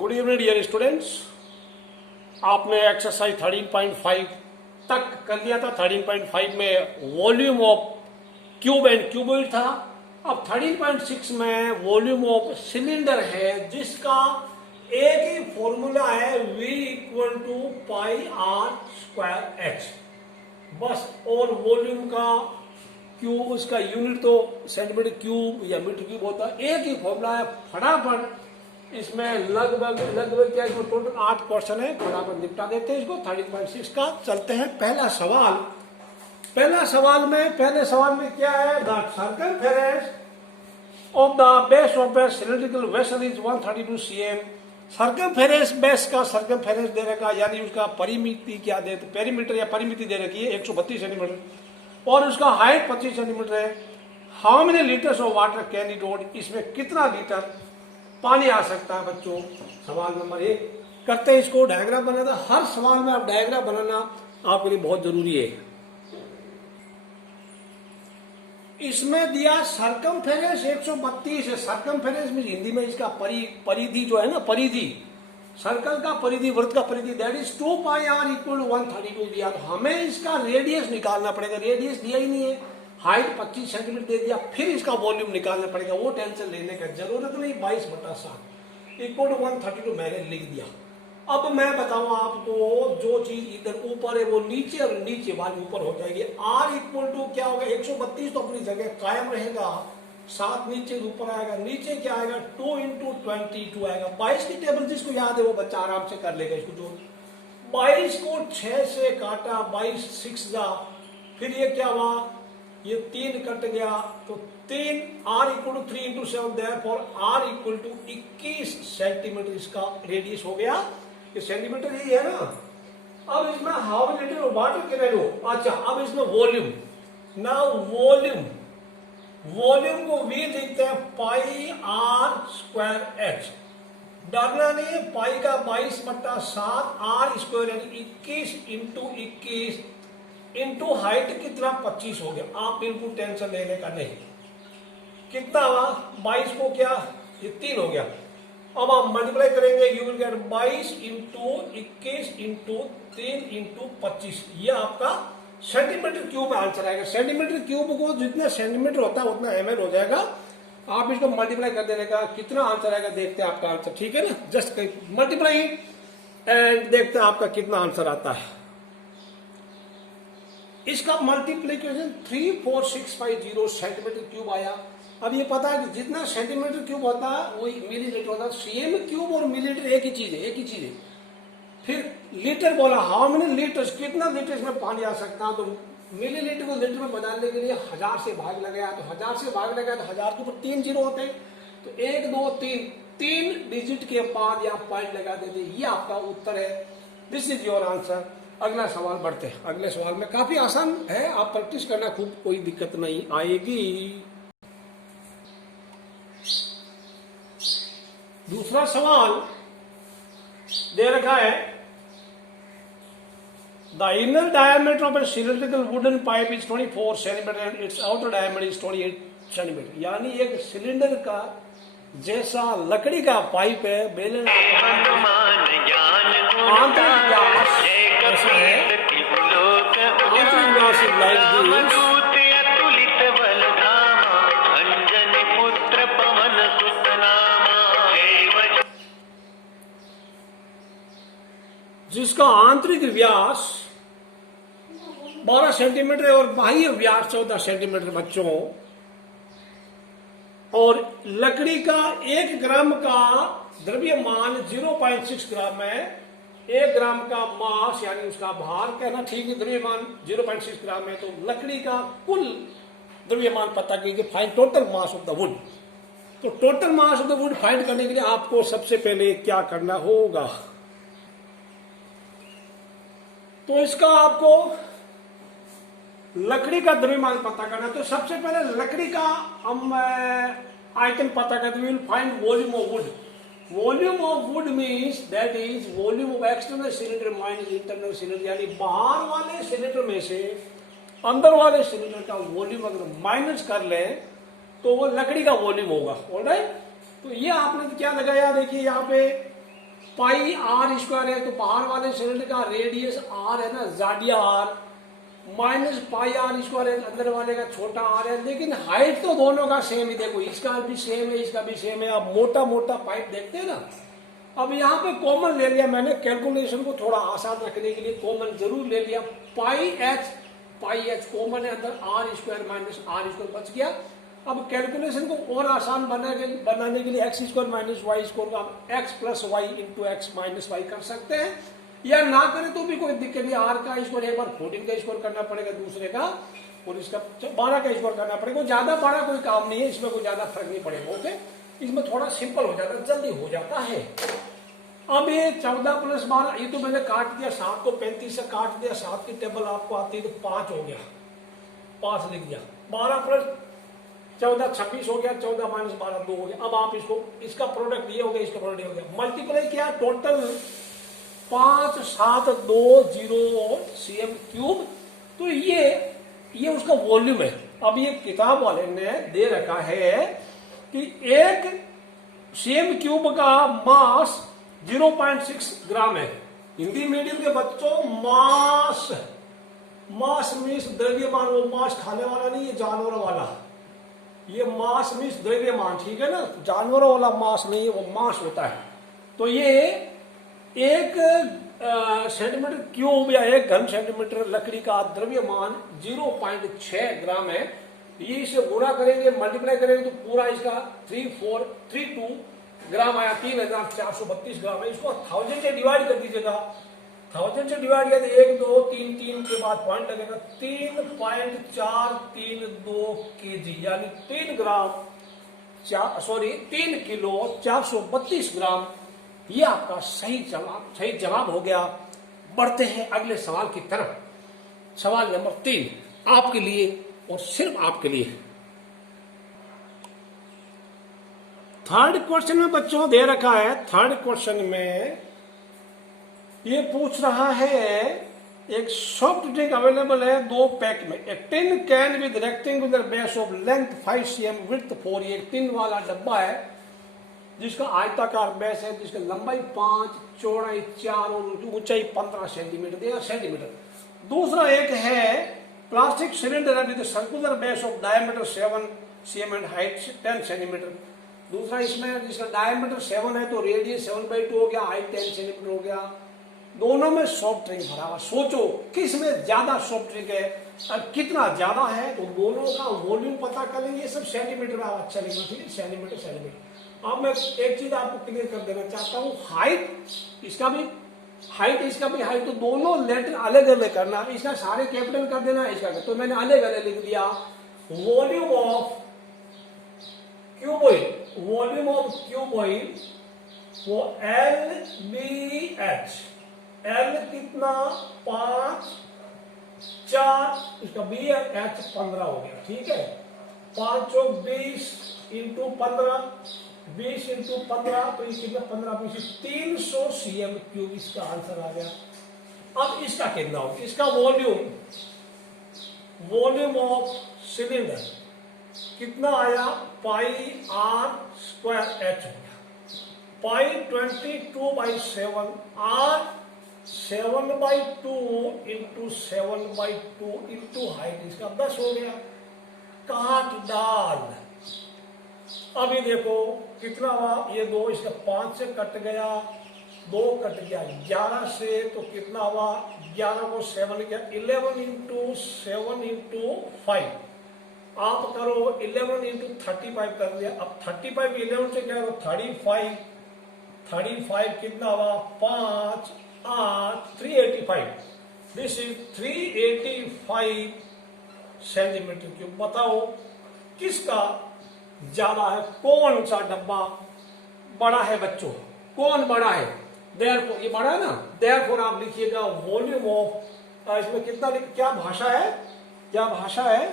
Good evening dear students. आपने exercise 13.5 तक कर लिया था। 13.5 में volume of cube and cuboid था। अब 13.6 में वॉल्यूम ऑफ सिलेंडर है, जिसका एक ही फॉर्मूला है V equal to pi R square H बस। और वॉल्यूम का क्यूब, उसका यूनिट तो सेंटीमीटर क्यूब या मीटर क्यूब होता है। एक ही फॉर्मूला है। फटाफट इसमें लगभग क्या, इसमें टोटल 8 क्वेश्चन है। फटाफट निपटा देते हैं इसको। 13.6 का चलते हैं। पहला सवाल में क्या है? The circumference of the base of A cylindrical vessel is 132 cm। Circumference, base का सर्कमफेरेंस दे रखा, यानी उसका परिमिति क्या दे, पेरीमीटर या परिमिति दे रखी है 132 सेंटीमीटर, और उसका हाइट 25 सेंटीमीटर है। How many litres of water can it hold? इसमें कितना लीटर पानी आ सकता है बच्चों? सवाल नंबर 1 करते हैं इसको। डायग्राम बनाना, हर सवाल में आप डायग्राम बनाना आपके लिए बहुत जरूरी है। इसमें दिया सर्कमफेरेंस 132 है। सर्कमफेरेंस में हिंदी में इसका परिधि जो है ना, परिधि, सर्कल का परिधि, वृत्त का परिधि, that is 2 pi R equal 132 दिया। तो हमें इसका रेडियस निकालना पड़ेगा। रेडियस दिया ही नहीं है। हाइट 25 सेंटीमीटर दे दिया। फिर इसका वॉल्यूम निकालना पड़ेगा। वो टेंशन लेने का जरूरत नहीं। 22/7 इक्वल टू 132 मैंने लिख दिया। अब मैं बताऊं आपको, जो चीज इधर ऊपर है वो नीचे, और नीचे वाली ऊपर हो जाएगी। आर इक्वल टू क्या होगा? 132 तो अपनी जगह कायम रहेगा, 7 नीचे ऊपर आएगा। नीचे क्या आएगा? 2 × 22 आएगा। 22 की टेबल जिसको याद है वो बच्चा आराम से कर लेगा इसको। जो 22 को 6 से काटा, 22 6 जा, फिर ये क्या हुआ? ये 3 कट गया, तो 3 R equal to 3 × 7, therefore R equal to 21 centimetre इसका रेडियस हो गया। ये सेंटीमीटर ही है ना। अब इसमें how many litre of water can I लो? अच्छा, अब इसमें वॉल्यूम। ना वॉल्यूम को V लिखते हैं पाई आर स्क्वायर एच। डरना नहीं है। पाई का 22/7 आर स्क्वायर यानी 21 × 21 इंटू हाइट कितना? 25 हो गया। आप बिल्कुल टेंशन लेने का नहीं। कितना हुआ? 22 को क्या, ये 3 हो गया। अब आप मल्टीप्लाई करेंगे, यू विल गेट 22 × 21 × 3 × 25। ये आपका सेंटीमीटर क्यूब में आंसर आएगा। सेंटीमीटर क्यूब को जितना सेंटीमीटर होता है उतना ml हो जाएगा। आप इसको मल्टीप्लाई कर देने का कितना आंसर आएगा देखते हैं आपका आंसर। ठीक है ना? जस्ट मल्टीप्लाई एंड देखते हैं आपका कितना आंसर आता है। इसका मल्टीप्लीकेशन 34650 सेंटीमीटर क्यूब आया। अब ये पता है कि जितना सेंटीमीटर क्यूब होता है वही मिलीलीटर होता है। सेम क्यूब और मिलीलीटर एक ही चीज है। फिर लीटर बोला, हाउ मेनी लीटर्स, कितना लीटर में पानी आ सकता है? तो मिलीलीटर को लीटर में बदलने के लिए 1000 से भाग लगाया, तो 1000 से भाग लगाया तो 1000 के ऊपर 3 जीरो होते हैं, तो 1 2 3 डिजिट के बाद यहाँ पॉइंट लगा देते। ये आपका उत्तर है। This is your answer. अगला सवाल बढ़ते हैं। अगले सवाल में काफी आसान है, आप प्रैक्टिस करना खूब, कोई दिक्कत नहीं आएगी। दूसरा सवाल दे रखा है, the inner diameter of A cylindrical wooden pipe is 24 centimetre and it's outer diameter is 28 centimetre. यानी एक सिलेंडर का जैसा लकड़ी का पाइप है, बेलन आंतरिक व्यास ऐसा है, आंतरिक व्यास लाइक दिस, जिसका आंतरिक व्यास 12 सेंटीमीटर है और बाह्य व्यास 14 सेंटीमीटर बच्चों। और लकड़ी का 1 ग्राम का द्रव्यमान 0.6 ग्राम है। 1 ग्राम का मास यानी उसका भार कहना ठीक है, द्रव्यमान 0.6 ग्राम है। तो लकड़ी का कुल द्रव्यमान पता कीजिए, find total mass of the wood. तो total mass of the wood find करने के लिए आपको सबसे पहले क्या करना होगा? तो इसका आपको लकड़ी का द्रव्यमान पता करना। तो सबसे पहले लकड़ी का हम आइटम पता करते हैं। Will find volume of would. Volume of would means that is volume of external cylinder minus internal cylinder, यानी बाहर वाले सिलेंडर में से अंदर वाले सिलेंडर का वॉल्यूम अगर माइनस कर लें तो वो लकड़ी का वॉल्यूम होगा। ऑलराइट। तो ये आपने क्या लगाया, देखिए यहाँ पे पाई आर स्क्वायर है, तो बाहर वाले सिलेंडर का रेडियस आर है ना, जाडिया R, minus pi R square है, अंदर वाले का छोटा आर है, लेकिन हाइट तो दोनों का सेम ही, देखो इसका भी सेम है, इसका भी सेम है। अब मोटा मोटा पाइप देखते हैं ना, अब यहाँ पे कॉमन ले लिया मैंने, कैलकुलेशन को थोड़ा आसान रखने के लिए कॉमन जरूर ले लिया। पाई एच कॉमन है, अंदर R square minus R square बच गया। अब कैलकुलेशन को और आसान बनाने के लिए X square minus Y square का X plus Y into X minus Y कर सकते हैं, या ना करें तो भी कोई दिक्कत नहीं। आर का स्क्वायर एक बार 14 का स्क्वायर करना पड़ेगा, दूसरे का और इसका 12 का स्क्वायर करना पड़ेगा। ज्यादा बड़ा कोई काम नहीं है, इसमें कोई ज्यादा फर्क नहीं पड़ेगा। ओके, इसमें थोड़ा सिंपल हो जाता है, जल्दी हो जाता है। अब ये 14 प्लस 12, ये तो मैंने काट दिया, 7 को 35 से काट दिया, 7 की टेबल आपको आती है तो 5 हो गया, 5 लिख दिया। 12 प्लस 14 26 हो गया, 14 माइनस 12 2 हो गया। अब आप इसको, इसका प्रोडक्ट ये हो गया, इसका प्रोडक्ट ये हो गया, मल्टीप्लाई किया, टोटल 5720 सीएम क्यूब। तो ये उसका वॉल्यूम है। अब ये किताब वाले ने दे रखा है कि 1 सीएम क्यूब का मास 0.6 ग्राम है। हिंदी मीडियम के बच्चों, मास मीन्स द्रव्यमान, वो मास खाने वाला नहीं, ये जानवर वाला। ये मास मीन्स द्रव्यमान, ठीक है ना, जानवरों वाला मास नहीं है, वो मास होता है। तो ये 1 सेंटीमीटर क्यूब या 1 घन सेंटीमीटर लकड़ी का द्रव्यमान 0.6 ग्राम है। ये इसे गुणा करेंगे, मल्टीप्लाई करेंगे तो पूरा इसका 3432 ग्राम आया, 3432 ग्राम है। इसको 1000 से डिवाइड कर दीजिएगा, 1000 से डिवाइड किया तो 1 2 3 3 के बाद पॉइंट लगेगा, 3.432 केजी, यानी 3 किलो 432 ग्राम। ये आपका सही जवाब हो गया। बढ़ते हैं अगले सवाल की तरफ। सवाल नंबर 3 आपके लिए और सिर्फ आपके लिए। थर्ड क्वेश्चन में बच्चों दे रखा है, थर्ड क्वेश्चन में ये पूछ रहा है, एक सॉफ्ट ड्रिंक अवेलेबल है 2 पैक में, एक tin can with rectangular base of length 5 cm width 4। ये टिन वाला डब्बा है जिसका आयताकार बेस है, जिसकी लंबाई 5, चौड़ाई 4 और ऊंचाई 15 सेंटीमीटर। दूसरा एक है plastic cylinder with circular base of diameter 7 cm and height 10 centimetre. दूसरा इसमें जिसका डायमीटर 7 है तो रेडियस 7/2 हो गया, हाइट 10 सेंटीमीटर हो गया। दोनों में सॉफ्ट ड्रिंक भरा हुआ। सोचो किस में ज्यादा सॉफ्ट ड्रिंक है और कितना ज्यादा है, तो दोनों का वॉल्यूम पता कर लेंगे। ये सब सेंटीमीटर में आप अच्छा लिखना, ठीक है, सेंटीमीटर। अब मैं एक चीज आपको क्लियर कर देना चाहता हूँ, हाइट इसका भी हाइट, तो दोनों लेटर अलग अलग करना। इसका सारे कैपिटल कर देना, इसका तो मैंने अलग अलग लिख दिया। वॉल्यूम ऑफ क्यूबॉइड वो LBH, L कितना 5 4, इसका B है, H 15 हो गया, ठीक है। 5 और 20 इंटू 15, 20 इंटू 15 तो ये कितना 15 20 300 cm क्यूब इसका आंसर आ गया। अब इसका कितना हो, इसका वॉल्यूम ऑफ सिलेंडर कितना आया, पाई आर स्क्वायर एच हो गया। पाई 22/7, आर 7/2 इंटू 7/2 इंटू हाइट, इसका 10 हो गया। काट डाल। अभी देखो कितना हुआ, ये 2 इसका 5 से कट गया, 2 कट गया 11 से, तो कितना हुआ 11 को 7 गया, 11 इंटू 7 इंटू 5। आप करो 11 इंटू 35 कर दिया। अब 35 11 से क्या करो 35 कितना हुआ 5 8 385। This is 385 centimetre cube. बताओ किसका ज्यादा है, कौन सा डब्बा बड़ा है बच्चों, कौन बड़ा है? देयरफॉर, ये बड़ा है ना, देयरफॉर आप लिखिएगा वॉल्यूम ऑफ, इसमें कितना क्या भाषा है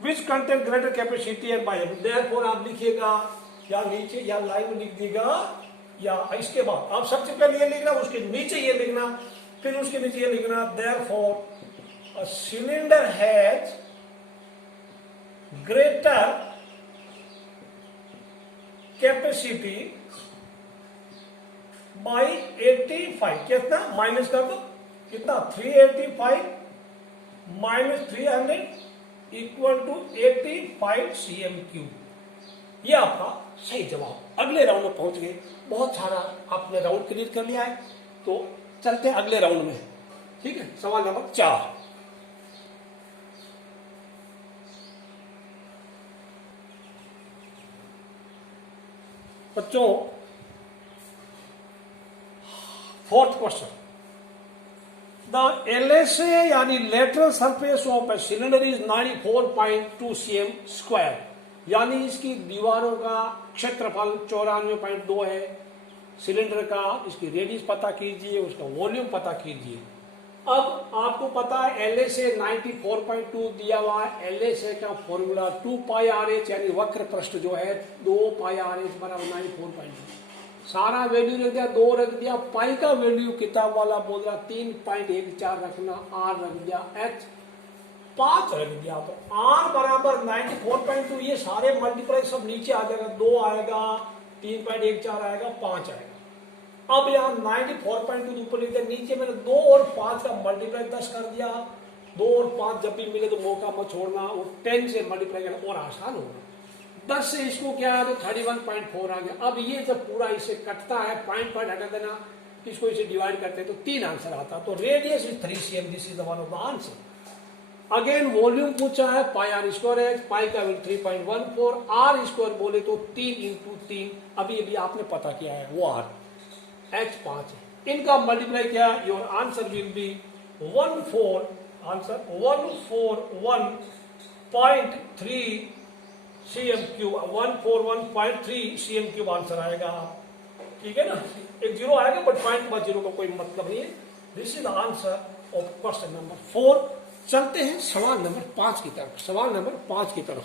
which content greater capacity and by, therefore आप लिखिएगा या नीचे या लाइन में लिख देगा, या इसके बाद आप सबसे पहले ये लिखना, उसके नीचे ये लिखना, फिर उसके नीचे ये लिखना, therefore a cylinder has greater capacity by 85, कितना माइनस कर दो, कितना 385 माइनस 300 इक्वल टू 85 cm³। ये आपका सही जवाब। अगले राउंड में पहुंच गए, बहुत सारा आपने राउंड क्लियर कर लिया है, तो चलते हैं अगले राउंड में। ठीक है, सवाल नंबर 4। बच्चों, 4th क्वेश्चन, द LSA यानी lateral surface of a cylinder is 94.2 cm², यानी इसकी दीवारों का क्षेत्रफल 94.2 है, सिलेंडर का, इसकी रेडियस पता कीजिए, उसका वॉल्यूम पता कीजिए। अब आपको पता है LSA 94.2 दिया हुआ है, LSA का फॉर्मूला 2πRH यानी वक्र पृष्ठ जो है 2πRH बराबर 94.2, सारा वैल्यू रख दिया, 2 रख दिया, पाई का वैल्यू किताब वाला बोल रहा 3.14 रखना, R रख दिया, H 5 रख दिया, तो R बराबर 94.2, ये सारे मल्टीप्लाई सब नीचे आ जाएगा, 2 आएगा, 3.14 आएगा, 5 आएगा। अब यहाँ 94.2 ऊपर लिख दिया, नीचे मैंने 2 और 5 का मल्टीप्लाई 10 कर दिया, 2 और 5 जब भी मिले तो मौका मत छोड़ना, और 10 से मल्टीप्लाई करना और आसान होगा। 10 से इसको क्या है तो 31.4 आ गया। अब ये जब पूरा इसे कटता है, पॉइंट हटा देना, इसको इसे डिवाइड करते हैं तो 3 आंसर आता है, तो radius is 3 cm, this is the one of the answer. Again volume पूछा है, पाई आर स्क्वायर है, पाई का वैल्यू 3.14, आर स्क्वायर बोले तो 3 × 3, अभी अभी आपने पता किया है वो आर, H 5 है, इनका मल्टीप्लाई किया, your answer will B 141.3 cm³, 141.3 cm³ answer आएगा। ठीक है ना, एक जीरो आएगा बट पॉइंट बाद जीरो का कोई मतलब नहीं है। This is the answer of question number 4। चलते हैं सवाल नंबर 5 की तरफ। सवाल नंबर 5 की तरफ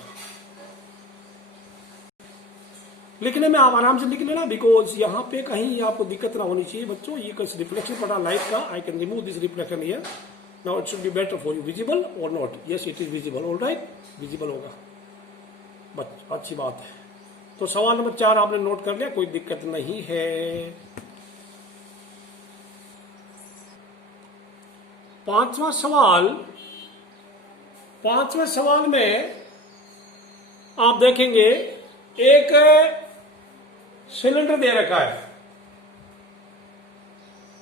लिखने में आप आराम से लिख लेना, बिकॉज यहाँ पे कहीं आपको दिक्कत ना होनी चाहिए बच्चों। ये कुछ रिफ्लेक्शन पड़ा लाइट का, I can remove this reflection here, now it should be better for you, visible और not, yes it is visible, alright, visible होगा, बस अच्छी बात है। तो सवाल नंबर 4 आपने नोट कर लिया, कोई दिक्कत नहीं है। 5वां सवाल में आप देखेंगे एक सिलेंडर दे रखा है,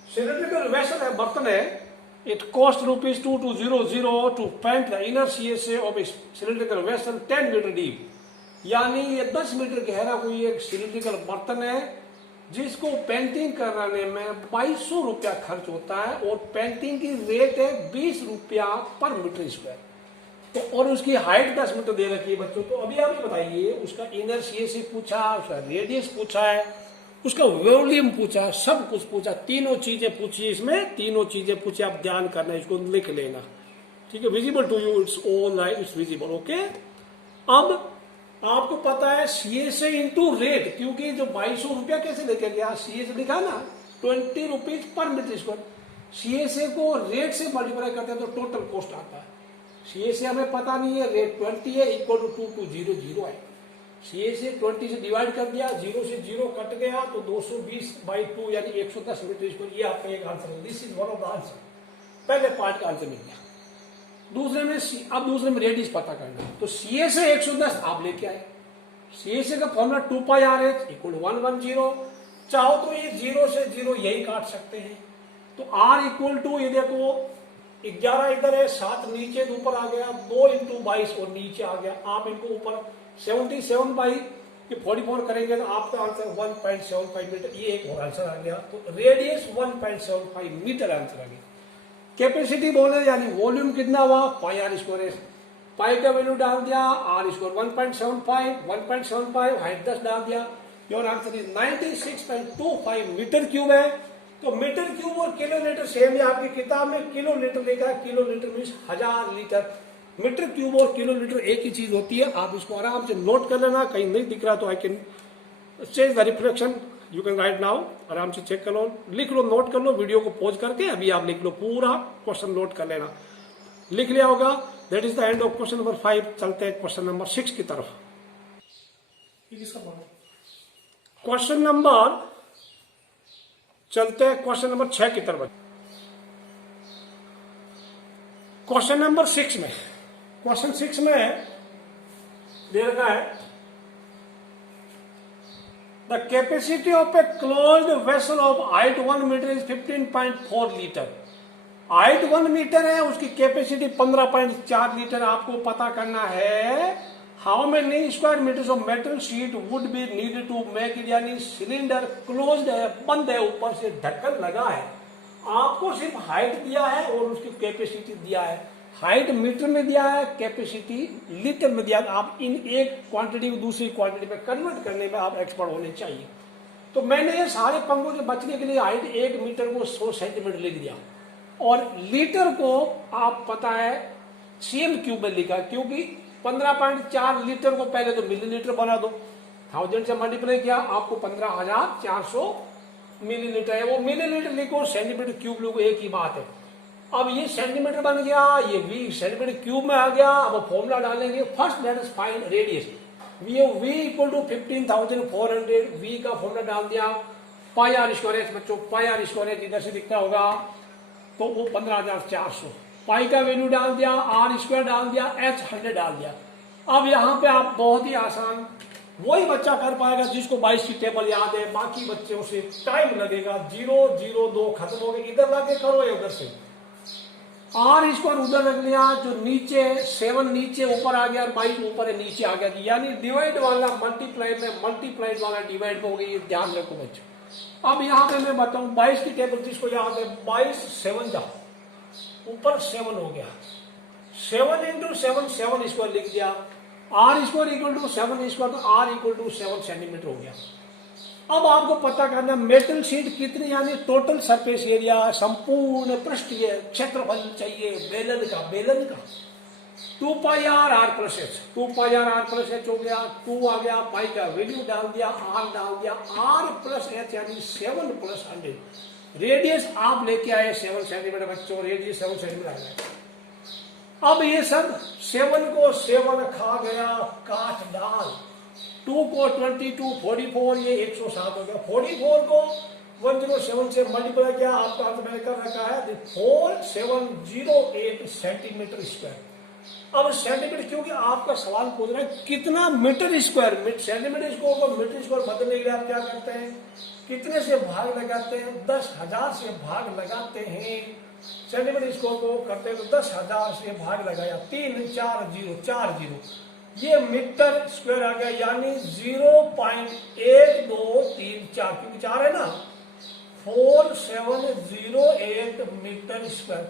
सिलेंडर वेसल है, बर्तन है, it cost ₹2200 to paint the inner CSA of a cylindrical vessel 10 metre deep, यानी ये 10 मीटर गहरा कोई एक सिलेंड्रिकल बर्तन है जिसको पेंटिंग कराने में 2200 रुपया खर्च होता है, और पेंटिंग की रेट है 20 रुपया पर मीटर स्क्वायर, तो और उसकी हाइट 10 मीटर दे रखी है बच्चों। तो अभी आप बताइए, उसका इनर CSA पूछा, उसका रेडियस पूछा है, उसका वॉल्यूम पूछा, सब कुछ पूछा, तीनों चीजें पूछी, इसमें तीनों चीजें पूछी, आप ध्यान करना, इसको लिख लेना, ठीक है। Visible to you, it's all right, it's visible, okay. अब आपको पता है CSA इंटू रेट, क्योंकि जो 2200 रुपया कैसे लेके गया, CSA लिखा ना 20 rupees per metre square, CSA को रेट से मल्टीप्लाई करते हैं तो टोटल कॉस्ट आता है। CSA हमें पता नहीं है, रेट 20 है, इक्वल टू 2200 है, CSA 20 से डिवाइड कर दिया, 0 से 0 कट गया तो 220/2 यानी 110 मीटर स्क्वायर, ये आपका एक आंसर है। This is one of the answer, पहले पार्ट का आंसर मिल गया। दूसरे में रेडियस पता करना, तो CSA 110 आप लेके आए, CSA का फॉर्मूला 2πRH इक्वल 110, चाहो तो ये 0 से 0 यही काट सकते हैं, तो R इक्वल टू, ये देखो 11 इधर है, 7 नीचे ऊपर आ गया, 2 × 22 और नीचे आ गया, आप इनको ऊपर 77/44 करेंगे तो आपका आंसर 1.75 मीटर, ये एक और आंसर आ गया, तो रेडियस 1.75 मीटर आंसर आ गया। कैपेसिटी बोले यानी वॉल्यूम कितना हुआ, पाई आर स्क्वायर है, पाई का वैल्यू डाल दिया, आर स्क्वायर 1.75, हाइट 10 डाल दिया, your answer is 96.25 metre cube है। तो मीटर क्यूब और किलोलीटर सेम है, आपकी किताब में किलोलीटर लिखा है, kilolitre means 1000 litre, metre cube और किलोलीटर एक ही चीज होती है। आप इसको आराम से नोट कर लेना, कहीं नहीं दिख रहा तो I can change the reflection, you can write now, आराम से चेक कर लो, लिख लो, नोट कर लो, वीडियो को पॉज करके अभी आप लिख लो, पूरा क्वेश्चन नोट कर लेना, लिख लिया होगा। That is the end of question number 5। चलते हैं क्वेश्चन नंबर 6 की तरफ। क्वेश्चन नंबर चलते हैं क्वेश्चन नंबर 6 की तरफ। क्वेश्चन नंबर 6 में, क्वेश्चन 6 में दे रखा है the capacity of a closed vessel of height 1 metre is 15.4 litre. Height 1 metre है, उसकी कैपेसिटी 15.4 लीटर। आपको पता करना है how many square metres of metal sheet would be needed to make it, यानी सिलेंडर क्लोज्ड है, बंद है, ऊपर से ढक्कन लगा है। आपको सिर्फ हाइट दिया है और उसकी कैपेसिटी दिया है। हाइट मीटर में दिया है, कैपेसिटी लीटर में दिया है। आप इन एक क्वांटिटी को दूसरी क्वांटिटी में कन्वर्ट करने में आप एक्सपर्ट होने चाहिए। तो मैंने ये सारे पंगों से बचने के लिए हाइट 1 मीटर को 100 सेंटीमीटर लिख दिया और लीटर को आप पता है सीएम क्यूब में लिखा, क्योंकि 15.4 लीटर को पहले तो मिलीलीटर बना दो, 1000 से मल्टीप्लाई किया, आपको 15,400 मिलीलीटर है। वो मिलीलीटर लिखो, सेंटीमीटर क्यूब लिखो, एक ही बात है। अब ये सेंटीमीटर बन गया, ये वी सेंटीमीटर क्यूब में आ गया। अब फॉर्मूला डालेंगे, first let us find radius. V equal to 15,400, V का फॉर्मूला डाल दिया, पाई आर स्क्वायर एच। बच्चों पाई आर स्क्वायर एच इधर से दिखता होगा, तो वो 15,400। पाई का वैल्यू डाल दिया, आर स्क्वायर डाल दिया, एच 100 डाल दिया। अब यहाँ पे आप बहुत ही आसान, वही बच्चा कर पाएगा जिसको 22 की टेबल याद है। बाकी बच्चों से टाइम लगेगा। 0 0 2 खत्म हो गए, इधर लाके करो या उधर से। आर स्क्वायर उधर रख लिया, जो नीचे 7 नीचे ऊपर आ गया, 22 ऊपर है नीचे आ गया, यानी डिवाइड वाला मल्टीप्लाई में मल्टीप्लाइड वाला डिवाइड हो गई। ध्यान रखो बच्चों। अब यहाँ पे मैं बताऊं 22 की टेबल जिसको याद है, 22 7 जाओ, ऊपर 7 हो गया, 7 इंटू 7 7 स्क्वायर लिख दिया। R square equal to 7 square, तो आर इक्वल टू 7 सेंटीमीटर हो गया। अब आपको पता करना मेटल शीट कितनी, यानी टोटल सरफेस एरिया, संपूर्ण पृष्ठीय क्षेत्रफल चाहिए बेलन का। 2 pi R R plus H, 2 pi R plus H हो गया, 2 आ गया, पाई का वैल्यू डाल दिया, आर डाल दिया, आर प्लस एच यानी 7 प्लस 100। रेडियस आप लेके आए 7 सेंटीमीटर बच्चों, रेडियस 7 सेंटीमीटर आ गया। अब ये सब 7 को 7 खा गया, काट डाल। 2 को 22 44, ये 107 हो गया। 44 को 107 से मल्टीप्लाई किया, आपका अर्थ मैंने कर रखा है 4708 सेंटीमीटर स्क्वायर। अब सेंटीमीटर, क्योंकि आपका सवाल पूछ रहा है कितना मीटर स्क्वायर, सेंटीमीटर स्क्वायर को मीटर स्क्वायर बदलने के लिए आप क्या करते हैं, कितने से भाग लगाते हैं, 10,000 से भाग लगाते हैं। सेंटीमीटर स्क्वायर को करते हैं तो 10,000 से भाग लगाया, 3 4 0 4 0, ये मीटर स्क्वायर आ गया, यानी 0.1234, क्योंकि 4 है ना, 4708 मीटर स्क्वायर।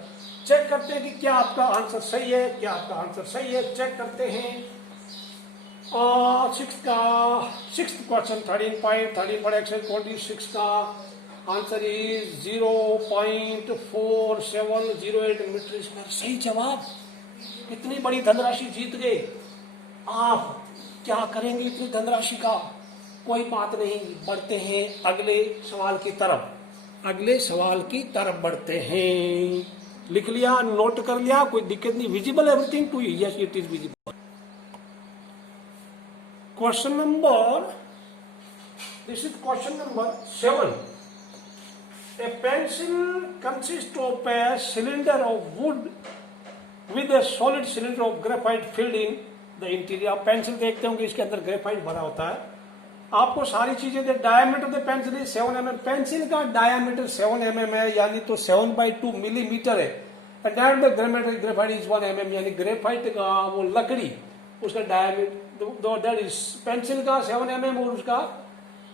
चेक करते हैं कि क्या आपका आंसर सही है, क्या आपका आंसर सही है, चेक करते हैं। 6th क्वेश्चन 13 एक्सरसाइज 26 का आंसर इज 0.4708 मीटर स्क्वायर। सही जवाब। इतनी बड़ी धनराशि जीत गए आप। क्या करेंगे इतनी धनराशि का, कोई बात नहीं, बढ़ते हैं अगले सवाल की तरफ। अगले सवाल की तरफ बढ़ते हैं। लिख लिया, नोट कर लिया, कोई दिक्कत नहीं। Visible everything to you? Yes it is visible. Question number, this is question number 7। A pencil consists of a cylinder of wood with a solid cylinder of graphite filled in the interior। आप pencil देखते होंगे, इसके अंदर graphite भरा होता है। आपको सारी चीजें दे। Diameter of the pencil is 7 mm। Pencil का डायमीटर 7 mm है, यानी तो 7/2 मिलीमीटर है। डायमीटर ग्रेफाइट इज 1 mm, यानी ग्रेफाइट का वो लकड़ी, उसका डायमीटर दैट इज पेंसिल का 7 mm और उसका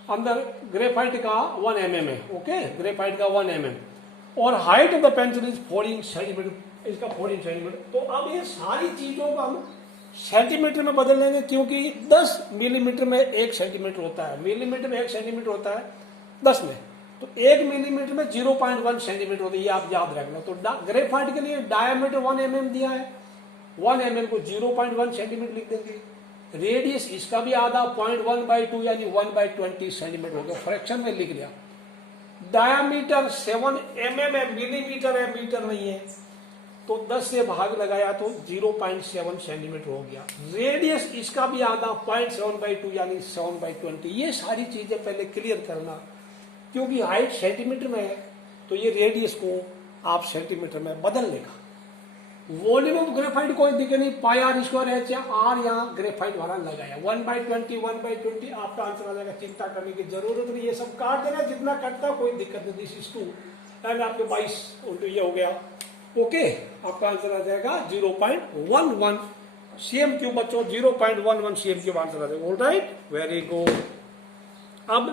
अंदर ग्रेफाइट का 1 mm है। ओके, ग्रेफाइट का 1 mm और height of the pencil is 14 centimetre, इसका 14 सेंटीमीटर। तो अब ये सारी चीजों को हम सेंटीमीटर में बदल लेंगे, क्योंकि 10 मिलीमीटर में 1 सेंटीमीटर होता है, मिलीमीटर में 1 सेंटीमीटर होता है 10 में, तो 1 मिलीमीटर में 0.1 सेंटीमीटर होता है, ये आप याद रखना। तो ग्रेफाइट के लिए डायमीटर 1 mm दिया है, 1 mm को 0.1 सेंटीमीटर लिख देंगे। रेडियस इसका भी आधा 0.1/2 यानी 1/20 सेंटीमीटर हो गया, फ्रैक्शन में लिख लिया। डायमीटर 7 mm है, मिलीमीटर है, मीटर नहीं है, तो 10 से भाग लगाया तो 0.7 सेंटीमीटर हो गया। रेडियस इसका भी आधा 0.7/2 यानी 7/20। ये सारी चीजें पहले क्लियर करना, क्योंकि हाइट सेंटीमीटर में है तो ये रेडियस को आप सेंटीमीटर में बदल लेगा। वॉल्यूम ऑफ ग्रेफाइट कोई दिक्कत नहीं, पाई आर स्क्वायर है, आर यहाँ ग्रेफाइट वाला लगाया 1/20 1/20 आपका आंसर आ जाएगा, चिंता करने की जरूरत नहीं। ये सब काट देना, जितना कटता कोई दिक्कत नहीं। दिस इज 2 एंड आपके 22 ये हो गया। ओके, आपका आंसर आ जाएगा 0.11 cm क्यूब बच्चों, 0.11 cm क्यूब आंसर आ जाएगा। Alright, very good. अब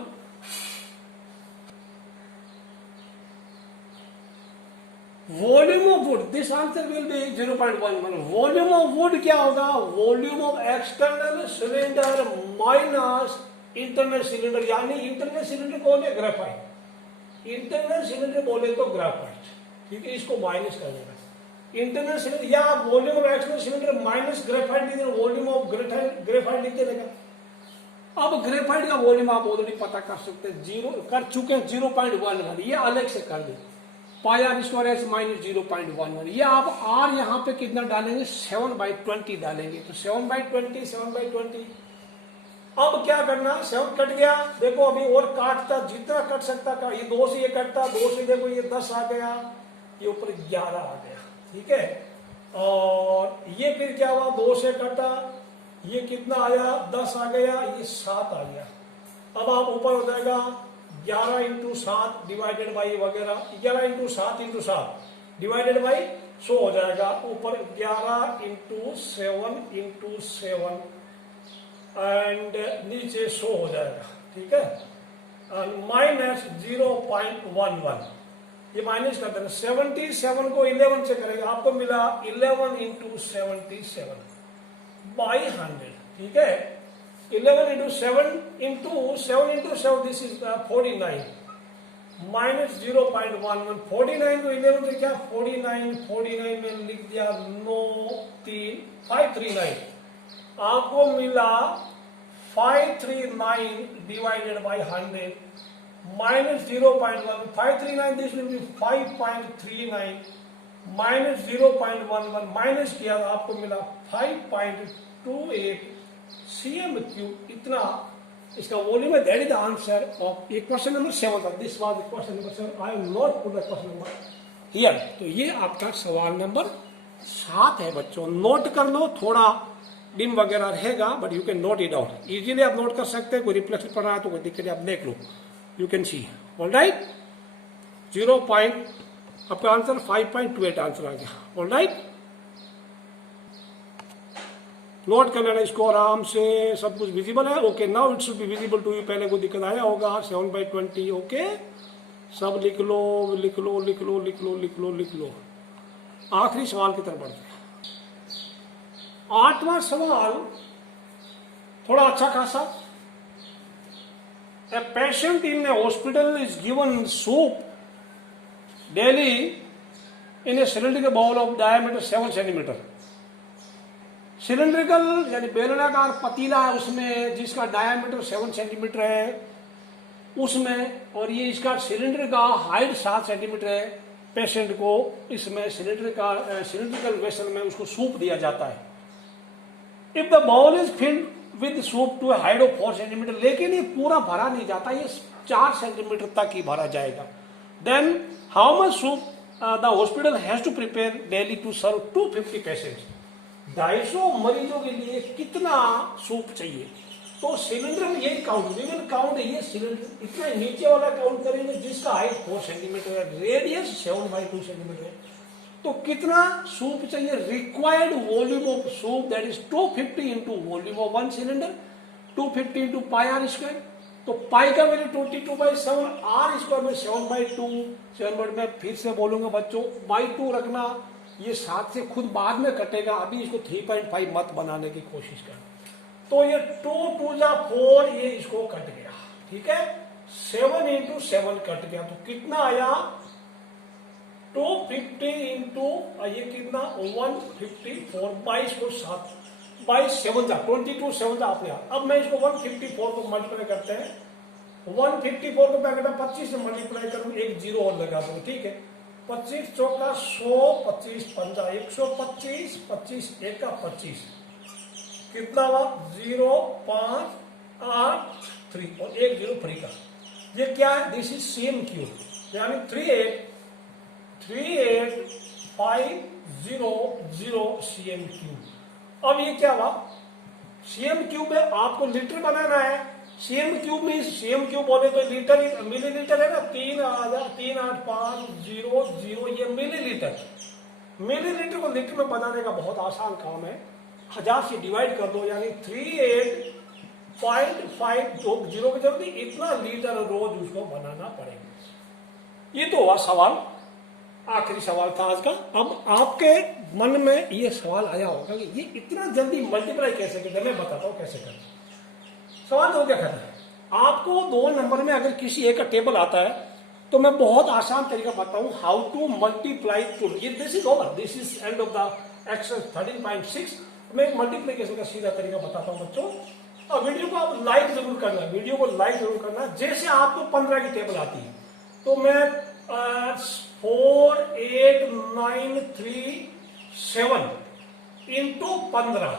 volume of wood, this answer will be 0.11। Volume of wood क्या होगा? Volume of external cylinder minus internal cylinder, यानी इंटरनल सिलेंडर बोले ग्रेफाइट, इंटरनल सिलेंडर बोले तो ग्रेफाइट, ठीक है, इसको माइनस कर देना। इंटरनल सिलेंडर या volume of external cylinder minus graphite लिख देना, वॉल्यूम ऑफ ग्रेफाइट लिख देगा। अब ग्रेफाइट का वॉल्यूम आप ऑलरेडी पता कर सकते हैं, जीरो कर चुके हैं 0.11, ये अलग से कर दे, पाई आर स्क्वायर एस माइनस 0.11। ये आप आर यहाँ पे कितना डालेंगे? 7/20 डालेंगे, तो 7/20 7/20। अब क्या करना? 7 कट गया, देखो अभी और काटता, जितना कट सकता का, ये 2 से ये कटता, 2 से देखो ये 10 आ गया, ये ऊपर 11 आ गया, ठीक है। और ये फिर क्या हुआ? 2 से कटा, ये कितना आया? 10 आ गया, ये 7 आ गया। अब आप ऊपर हो जाएगा 11 × 7 डिवाइडेड बाई वगैरह, 11 × 7 डिवाइडेड बाई 100 हो जाएगा। ऊपर 11 × 7 × 7 एंड नीचे 100 हो जाएगा, ठीक है। माइनस 0.11, ये माइनस कर देना। 77 को 11 से करेंगे, आपको मिला 11 × 77 बाई 100, ठीक है। 11 × 7 × 7 दिस इज 49 माइनस 0.11। 49 को 11 से क्या? 49 में लिख दिया 539, आपको मिला 539 divided by 100 minus 0.1। 539 this will be 5.39 minus 0.11, minus किया आपको मिला 5.28 cm क्यूब। इतना इसका वॉल्यूम है। That is the answer of question number 7 था। This was question number 7। I have not put the question number here. तो ये आपका सवाल नंबर 7 है बच्चों, नोट कर लो, थोड़ा डिम वगैरह रहेगा but you can note it out, easily आप नोट कर सकते हैं। कोई रिफ्लेक्शन पड़ रहा है तो कोई दिक्कत आप देख लो, यू कैन सी। ऑलराइट, 0. आपका आंसर 5.28 आंसर आ गया। ऑलराइट, नोट कर लेना इसको आराम से, सब कुछ विजिबल है। Okay, now it should be visible to you. पहले कोई दिक्कत आया होगा। 7/20, ओके, सब लिख लो लिख लो लिख लो लिख लो लिख लो लिख लो। आखिरी सवाल की तरफ बढ़ते हैं। 8वां सवाल थोड़ा अच्छा खासा। A patient in a hospital is given soup daily in a cylindrical bowl of diameter 7 centimeter. Cylindrical यानी बेलनाकार पतीला है उसमें, जिसका डायमीटर 7 सेंटीमीटर है उसमें, और ये इसका सिलेंडर का हाइट 7 सेंटीमीटर है। पेशेंट को इसमें सिलिंड्रिकल वेसल में उसको सूप दिया जाता है। If the bowl is filled with soup to height of 4 centimetre, लेकिन ये पूरा भरा नहीं जाता, ये 4 सेंटीमीटर तक ही भरा जाएगा। Then how much soup the hospital has to prepare daily to serve 250 patients. 250 मरीजों के लिए कितना सूप चाहिए? तो सिलेंडर में यही काउंट, विल काउंट ये सिलेंडर इतना नीचे वाला काउंट करेंगे जिसका हाइट 4 सेंटीमीटर है, रेडियस 7/2 सेंटीमीटर है। तो कितना सूप चाहिए? Required volume of soup that is 250 into volume of 1 cylinder, 250 into pi R square. तो पाई का वैल्यू 22/7, आर स्क्वायर में 7/2। 7 में फिर से बोलूंगा बच्चों, बाई 2 रखना, ये 7 से खुद बाद में कटेगा, अभी इसको 3.5 मत बनाने की कोशिश कर। तो ये 2 2 जा 4, ये इसको कट गया, ठीक है। 7 × 7 कट गया, तो कितना आया? 250 इंटू ये कितना 154, 22 को 7 22 7 जा 22 7 जा अपने आप। अब मैं इसको 154 को मल्टीप्लाई करते हैं, 154 को मैं 25 से मल्टीप्लाई करूँ, एक 0 और लगा दूँ, ठीक है। 25 चौका 100, 25 पंजा 125, 25 एका 25, कितना हुआ? 0 5 8 3 और 1 0 फ्री का। ये क्या है? दिस इज CM3 यानी 38500 CM3। अब ये क्या हुआ? CM3 में आपको लीटर बनाना है। CM3 में CM3 बोले तो लीटर मिलीलीटर है ना, 3,3850 ये मिलीलीटर। मिलीलीटर को लीटर में बनाने का बहुत आसान काम है। 1000 से डिवाइड कर दो यानी 38.5 जीरो की जरूरत नहीं, इतना लीटर रोज उसको बनाना पड़ेगा। ये तो हुआ सवाल, आखिरी सवाल था आज का। अब आपके मन में ये सवाल आया होगा कि ये इतना जल्दी मल्टीप्लाई कैसे करते हैं? मैं बताता हूं कैसे करते। सवाल तो क्या करना है आपको, 2 नंबर में अगर किसी एक का टेबल आता है तो मैं बहुत आसान तरीका बताऊं how to multiply two. This is over, this is end of the exercise 13.6। मैं मल्टीप्लीकेशन का सीधा तरीका बताता हूं बच्चों, और वीडियो को आप लाइक जरूर करना, वीडियो को लाइक जरूर करना। जैसे आपको 15 की टेबल आती है तो मैं 48,937 इंटू 15,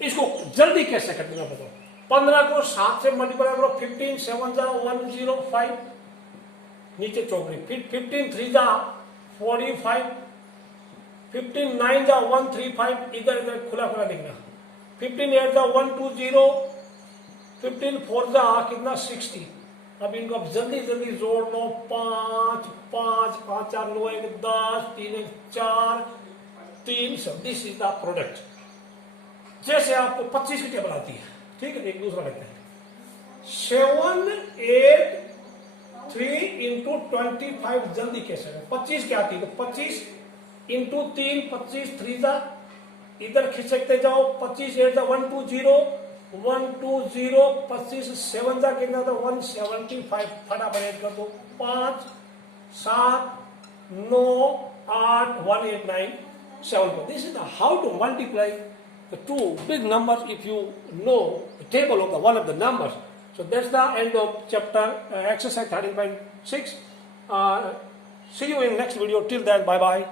इसको जल्दी कैसे करते हैं बताओ। 15 को 7 से मल्टीप्लाई करो, 15 7 जा 105, नीचे चौकड़ी, फिर 15 3 जा 45, 15 9 जा 135, इधर इधर खुला खुला लिखना, 15 8 जा 120, 15 4 जा कितना 60। अब इनको अब जल्दी जल्दी जोड़ लो, 5 5 5 4 लो 1 10 3 1 4 3 सब। This is the product. जैसे आपको 25 की टेबल आती है, ठीक है, एक दूसरा लेते हैं। 7 8 3 इंटू 25 जल्दी कैसे है? 25 क्या आती है तो 25 इंटू 3, 25 3 जा, इधर खिसकते जाओ, 25 8 जा 120, 120, 25 7 जा कितना था 175, फटाफट ऐड कर दो, 5 7 9 8 189 7। This is how to multiply the two big numbers if you know the table of the one of the numbers. So that's the end of chapter exercise 13.6. See you in next video. Till then, bye bye.